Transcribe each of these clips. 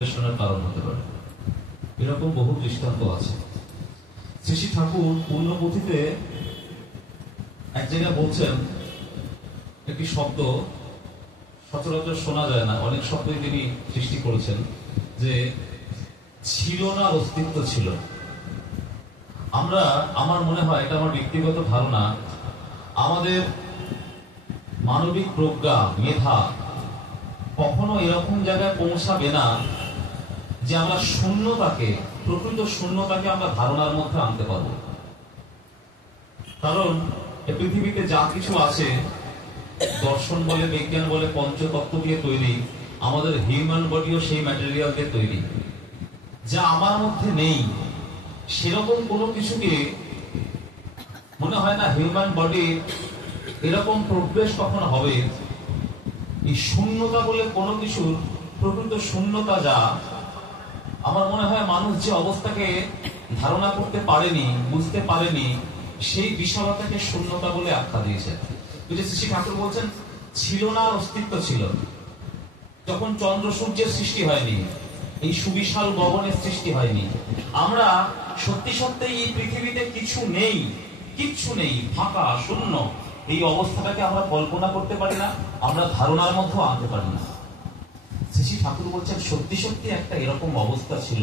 শোনার কারণ হতে পারে। এরকম বহু দৃষ্টান্ত আছে। শ্রী শ্রী ঠাকুর পূর্ণপুঁথিতে এক জায়গায় বলছেন, একটি শব্দ সচরাচর শোনা যায় না, অনেক শব্দই তিনি সৃষ্টি করেছেন, যে ছিল না অস্তিত্ব ছিল। আমরা, আমার মনে হয়, এটা আমার ব্যক্তিগত ধারণা, আমাদের মানবিক প্রজ্ঞা, মেধা কখনো এরকম জায়গায় পৌঁছাবে না যে আমরা শূন্যতাকে, প্রকৃত শূন্যতাকে আমরা ধারণার মধ্যে আনতে পারবো। কারণ এই পৃথিবীতে যা কিছু আছে, দর্শন বলে, বিজ্ঞান বলে, পঞ্চতত্ত্ব দিয়ে তৈরি, আমাদের হিউম্যান বডিও সেই ম্যাটেরিয়াল দিয়ে তৈরি। যা আমার মধ্যে নেই সেরকম কোনো কিছুকে মনে হয় না হিউম্যান বডি এরকম প্রোগ্রেস কখনো হবে। এই শূন্যতা বলে কোনো কিছুর প্রকৃত শূন্যতা যা, আমার মনে হয় মানুষ যে অবস্থাকে ধারণা করতে পারেনি, বুঝতে পারেনি, সেই বিশালতাকে শূন্যতা বলে আখ্যা দিয়েছে। শ্রী ঠাকুর বলছেন ছিল না, অস্তিত্ব ছিল। যখন চন্দ্র সূর্যের সৃষ্টি হয়নি, এই সুবিশাল গগনের সৃষ্টি হয়নি, আমরা সত্যি সত্যি এই পৃথিবীতে কিছু নেই, কিচ্ছু নেই, ফাঁকা, শূন্য, এই অবস্থাটাকে আমরা কল্পনা করতে পারি না, আমরা ধারণার মধ্যেও আনতে পারি না। শ্রী ঠাকুর বলছেন সত্যি সত্যি একটা এরকম অবস্থা ছিল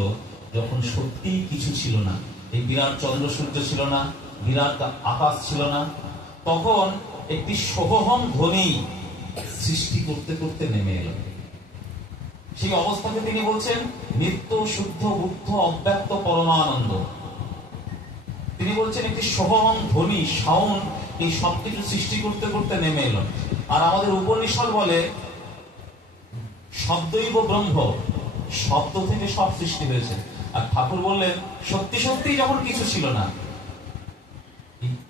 যখন সত্যি কিছু ছিল না, এই বিরাট চন্দ্র সূর্য ছিল না, বিরাট আকাশ ছিল না, তখন একটি সোহম ধ্বনি সৃষ্টি করতে করতে নেমে এলো। সেই অবস্থাকে তিনি বলছেন নিত্য শুদ্ধ বুদ্ধ অব্যক্ত পরমানন্দ। তিনি বলছেন একটি সোহম ধ্বনি, সাউন্ড, এই সবকিছু সৃষ্টি করতে করতে নেমে এলো। আর আমাদের উপনিষদ বলে শব্দৈব ব্রহ্ম, শব্দ থেকে সব সৃষ্টি হয়েছে। আর ঠাকুর বললেন সত্যি সত্যি যখন কিছু ছিল না,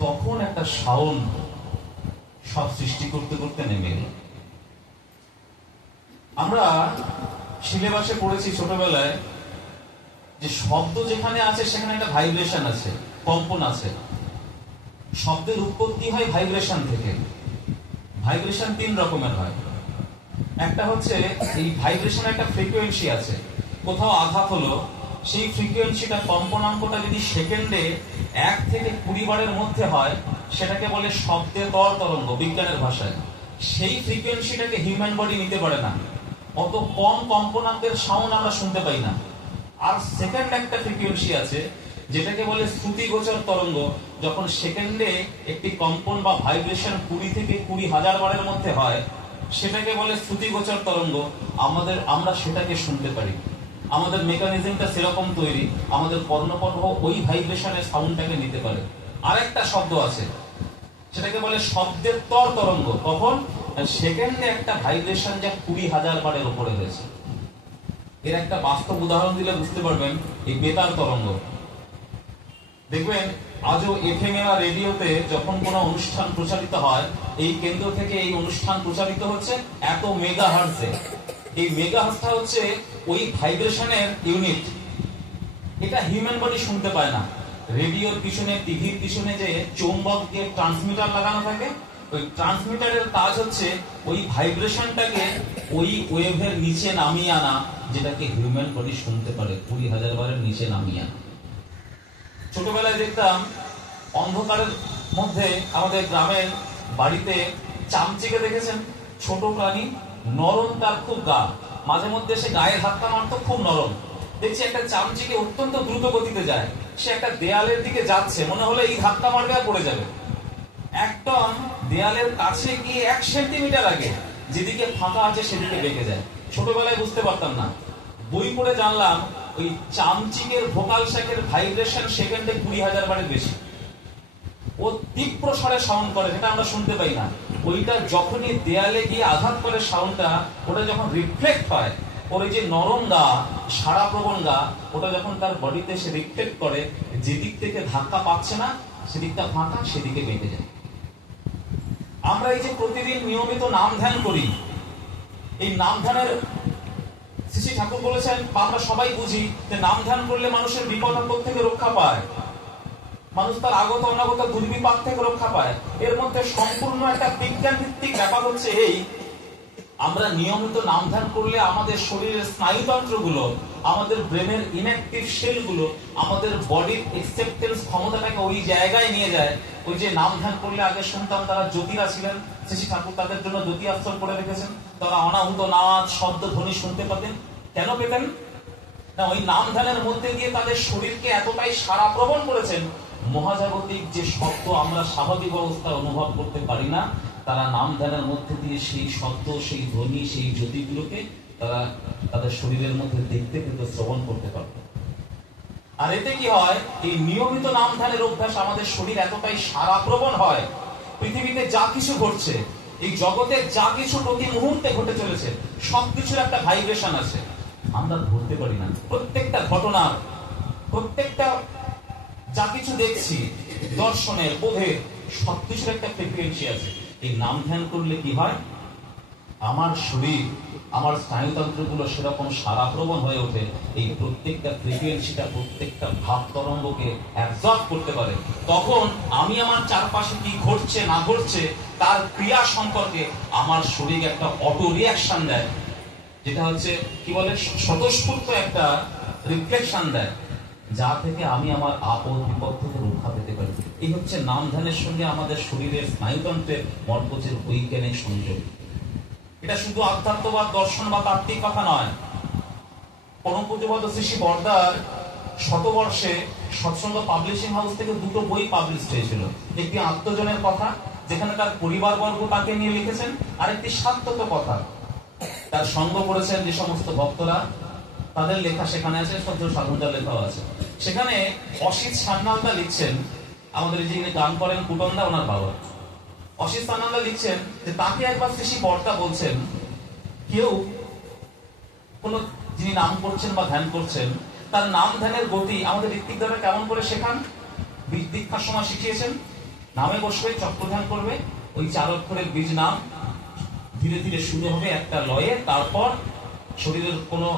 তখন একটা সাউন্ড সব সৃষ্টি করতে করতে নেমে এলো। আমরা সিলেবাসে পড়েছি ছোটবেলায় যে শব্দ যেখানে আছে সেখানে একটা ভাইব্রেশন আছে, কম্পন আছে। শব্দের উৎপত্তি হয় ভাইব্রেশন থেকে। ভাইব্রেশন তিন রকমের হয়। একটা হচ্ছে এই ভাইব্রেশনের একটা ফ্রিকোয়েন্সি আছে, কোথাও আঘাত হলো, সেই ফ্রিকোয়েন্সিটা, কম্পনাঙ্কটা যদি সেকেন্ডে 1 থেকে 20 বারের মধ্যে হয়, সেটাকে বলে শব্দের তরঙ্গ বিজ্ঞানের ভাষায়। সেই ফ্রিকোয়েন্সিটাকে হিউম্যান বডি নিতে পারে না, অত কম কম্পনাঙ্কের সাউন্ড আমরা শুনতে পাই না। আর সেকেন্ড একটা ফ্রিকোয়েন্সি আছে যেটাকে বলে শ্রুতিগোচর তরঙ্গ। যখন সেকেন্ডে একটি কম্পন বা ভাইব্রেশন 20 থেকে 20,000 বারের মধ্যে হয়, সেটাকে বলে শ্রুতিগোচর তরঙ্গ। আমরা সেটাকে শুনতে পারি। আমাদের মেকানিজমটা সেরকম তৈরি, আমাদের কর্ণপটহ ওই ভাইব্রেশনের সাউন্ডটাকে নিতে পারে। আরেকটা শব্দ আছে, সেটাকে বলে শব্দের তরঙ্গ। কখন? সেকেন্ডে একটা ভাইব্রেশন যা 20,000 বারের উপরে হয়েছে। এর একটা বাস্তব উদাহরণ দিলে বুঝতে পারবেন, এই বেতার তরঙ্গ। দেখবেন আজও এফএম বা রেডিওতে যখন কোনো অনুষ্ঠান প্রচারিত হয়, এই কেন্দ্র থেকে এই অনুষ্ঠান প্রচারিত হচ্ছে এত মেগাহার্টজে। এই মেগাহার্টজটা হচ্ছে ওই ভাইব্রেশনের ইউনিট। এটা হিউম্যান বডি শুনতে পায় না। রেডিওর পিছনে, টিভির পিছনে যে চৌম্বক দিয়ে ট্রান্সমিটার লাগানো থাকে, ওই ট্রান্সমিটারের কাজ হচ্ছে ওই ভাইব্রেশনটাকে ওই ওয়েভের নিচে নামিয়ে আনা, যেটাকে হিউম্যান বডি শুনতে পারে, 20,000 বারের নিচে নামিয়ে আনা। ছোটবেলায় দেখতাম অন্ধকারের মধ্যে আমাদের গ্রামের বাড়িতে চামচিকে দেখেছেন, ছোট প্রাণী, নরম, তার খুব গা, মাঝে মধ্যে সে গায়ে ধাক্কা মারতো, খুব নরম। দেখছি একটা চামচিকে অত্যন্ত দ্রুত গতিতে যায়, সে একটা দেয়ালের দিকে যাচ্ছে, মনে হলো এই ধাক্কা মারবে আর পড়ে যাবে। একদম দেয়ালের কাছে গিয়ে 1 সেন্টিমিটার আগে যেদিকে ফাঁকা আছে সেদিকে বেঁকে যায়। ছোটবেলায় বুঝতে পারতাম না, বই পড়ে জানলাম ওই চামচিকের ভোকাল শ্যাকের ভাইব্রেশন সেকেন্ডে 20,000 বারের বেশি। ও তীব্র স্বরে সাউন্ড করে, যেটা আমরা শুনতে পাই না। ওইটা যখনই দেয়ালে গিয়ে আঘাত করে, সাউন্ডটা, ওটা যখন রিফ্লেক্ট হয়, ওর যে নরম গা, সাড়া প্রবণ গা, ওটা যখন তার বডিতে সে রিফ্লেক্ট করে, যেদিক থেকে ধাক্কা পাচ্ছে না সেদিকটা ফাঁকা, সেদিকে বেঁকে যায়। আমরা এই যে প্রতিদিন নিয়মিত নাম ধ্যান করি, এই নাম ধ্যানের শ্রী ঠাকুর বলেছেন, আমরা সবাই বুঝি যে নাম ধ্যান করলে মানুষের বিপদ আপদ থেকে রক্ষা পায়, মানুষ তার আগত অনাগত দুর্বিপাক থেকে রক্ষা পায়। এর মধ্যে সম্পূর্ণ একটা বিজ্ঞান ভিত্তিক ব্যাপার হচ্ছে এই আমরা নিয়মিত নাম ধ্যান করলে আমাদের শরীরের স্নায়ুতন্ত্রগুলো, আমাদের ব্রেনের ইনঅ্যাক্টিভ সেলগুলো, আমাদের বডির অ্যাকসেপ্টেন্স ক্ষমতাটাকে ওই জায়গায় নিয়ে যায়। ওই যে নাম ধ্যান করলে আগে শুনতাম তারা জ্যোতিরা ছিলেন, শ্রী ঠাকুর তাদের জন্য জ্যোতি আশ্রম করে রেখেছেন, তারা অনাহুত নাচ শব্দ ধ্বনি শুনতে পেতেন। কেন পেতেন না? ওই নাম ধ্যানের মধ্যে দিয়ে তাদের শরীরকে এতটাই সাড়াপ্রবণ করেছেন, মহাজাগতিক যে শব্দ আমরা স্বাভাবিক অবস্থায় অনুভব করতে পারি না, তারা নাম ধ্যানের মধ্যে দিয়ে সেই শব্দ, সেই ধ্বনি, সেই জ্যোতিগুলোকে তারা তাদের শরীরের মধ্যে দেখতে পেত, শ্রবণ করতে পারত। আর এতে কি হয়, এই নিয়মিত নাম ধ্যানের অভ্যাস আমাদের শরীর এতটাই সাড়াপ্রবণ হয়, পৃথিবীতে যা কিছু ঘটছে, এই জগতে যা কিছু প্রতি মুহূর্তে ঘটে চলেছে, সবকিছুর একটা ভাইব্রেশন আছে, আমরা ধরতে পারি না। প্রত্যেকটা ঘটনা, প্রত্যেকটা যা কিছু দেখছি, দর্শনের, বোধের, সবকিছুর একটা ফ্রিকোয়েন্সি আছে। এই নাম ধ্যান করলে কি হয়, আমার শরীর, আমার স্নায়ুতন্ত্রগুলো সেরকম সাড়াপ্রবণ হয়ে ওঠে, এই প্রত্যেকটা ফ্রিকোয়েন্সিটা প্রত্যেকটা ভাব তরঙ্গকে অ্যাবজর্ব করতে পারে। তখন আমি আমার চারপাশে কি ঘটছে না ঘটছে তার ক্রিয়া সম্পর্কে আমার শরীর একটা অটো রিয়াকশন দেয়, যেটা হচ্ছে কি বলে, স্বতঃস্ফূর্ত একটা রিফ্লেকশন দেয়, যা থেকে আমি আমার আপদ বিপদ থেকে রক্ষা পেতে পারি। এই হচ্ছে নাম ধ্যানের সঙ্গে আমাদের শরীরের স্নায়ুতন্ত্রের মর্মজের বৈজ্ঞানিক সংযোগ। এটা শুধু আধ্যাত্মবাদ, দর্শন বা তাত্ত্বিক কথা নয়। পরম পূজ্যপাদ শ্রী বর্দার শতবর্ষে সৎসঙ্গ পাবলিশিং হাউস থেকে দুটো বই পাবলিশ হয়েছিল। একটি আত্মজনের কথা, যেখানে তার পরিবারবর্গ তাকে নিয়ে লিখেছেন, আর একটি সাত্যত কথা, তার সঙ্গ করেছেন যে সমস্ত ভক্তরা, তাদের লেখা সেখানে আছে, সহ্য সাধনটার লেখাও আছে। সেখানে অসিত সান্যালদা লিখছেন, আমাদের যিনি গান করেন কুটনদা, ওনার বাবা অসিত সান্যালদা লিখছেন যে তাকে একবার শ্রী বর্দা বলছেন, কেউ কোন যিনি নাম করছেন বা ধ্যান করছেন, তার নাম ধ্যানের গতি আমাদের ঋত্বিক দাদা কেমন করে শেখান, দীক্ষার সময় শিখিয়েছেন। নামে বসবে, চক্র ধ্যান করবে, ওই 4 অক্ষরের বীজ নাম ধীরে ধীরে শুরু হবে একটা লয়ে, তারপর শরীরের কোনো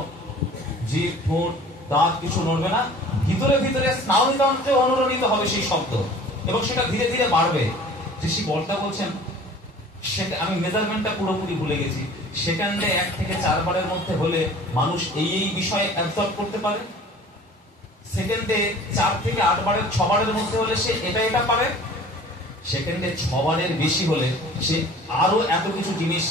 জিভ, ঠোঁট, দাঁত কিছু নড়বে না, ভিতরে ভিতরে স্নায়ুতন্ত্রে অনুরণিত হবে সেই শব্দ, এবং সেটা ধীরে ধীরে বাড়বে। ঋষি বর্দা বলছেন, সেটা আমি মেজারমেন্টটা পুরোপুরি ভুলে গেছি, সেকেন্ডে 1 থেকে 4 বারের মধ্যে হলে মানুষ এই বিষয়ে অ্যাবজর্ব করতে পারে, সেকেন্ডে 4 থেকে 8 বারের 6 বারের মধ্যে হলে সে এটা পারে, সেকেন্ডে 6 বারের বেশি হলে সে আরো এত কিছু জিনিস,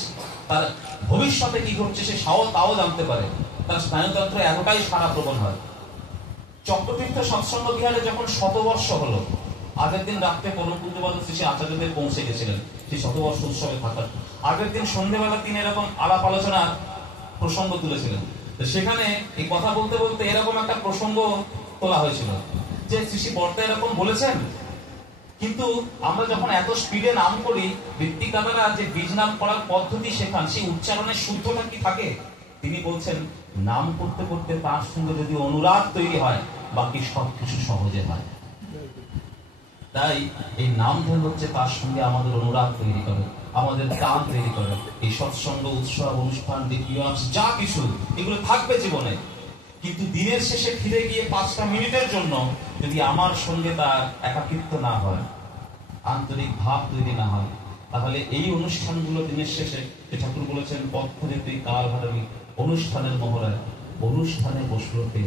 তার ভবিষ্যতে কি ঘটছে সে তাও জানতে পারে। তার স্নায়ুতন্ত্র এতটাই সাড়াপ্রবণ হয়। চক্রতীর্থ সৎসঙ্গ বিহারে যখন 100 বর্ষ হলো, আগের দিন রাত্রে পরম পূজ্যপাদ শ্রী আচার্যদেব পৌঁছে গেছিলেন সেই 100 বর্ষ উৎসবে থাকার। আগের দিন সন্ধ্যেবেলা তিনি এরকম আলাপ আলোচনার প্রসঙ্গ তুলেছিলেন। সেখানে এই কথা বলতে বলতে এরকম একটা প্রসঙ্গ তোলা হয়েছিল যে শ্রী বর্দা এরকম বলেছেন, কিন্তু আমরা যখন এত স্পিডে নাম করি, ঋত্বিক দাদারা যে বীজ নাম করার পদ্ধতি শেখান, সেই উচ্চারণের শুদ্ধতা কি থাকে? তিনি বলছেন, নাম করতে করতে তার সঙ্গে যদি অনুরাগ তৈরি হয়, বাকি সবকিছু সহজে হয়। তাই এই নাম ধ্যান হচ্ছে তার সঙ্গে আমাদের অনুরাগ তৈরি করে, আমাদের টান তৈরি করে। এই সৎসঙ্গ, উৎসব, অনুষ্ঠান, দিব্যাংশ যা কিছু এগুলো থাকবে জীবনে, কিন্তু দিনের শেষে ফিরে গিয়ে 5টা মিনিটের জন্য যদি আমার সঙ্গে তার একাকিত্ব না হয়, আন্তরিক ভাব তৈরি না হয়, তাহলে এই অনুষ্ঠানগুলো দিনের শেষে, ঠাকুর বলেছেন, পথে তুই কাল হারাবি অনুষ্ঠানের মহড়ায়, অনুষ্ঠানে বসলোকে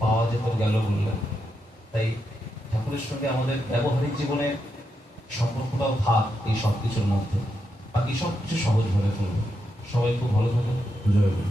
পাওয়া যেত গেল বললেন। তাই ঠাকুরের সঙ্গে আমাদের ব্যবহারিক জীবনের সম্পর্কটাও থাক এই সবকিছুর মধ্যে, বাকি সবকিছু সহজভাবে করবো। সবাই খুব ভালো থাকবে। জয় গুরু।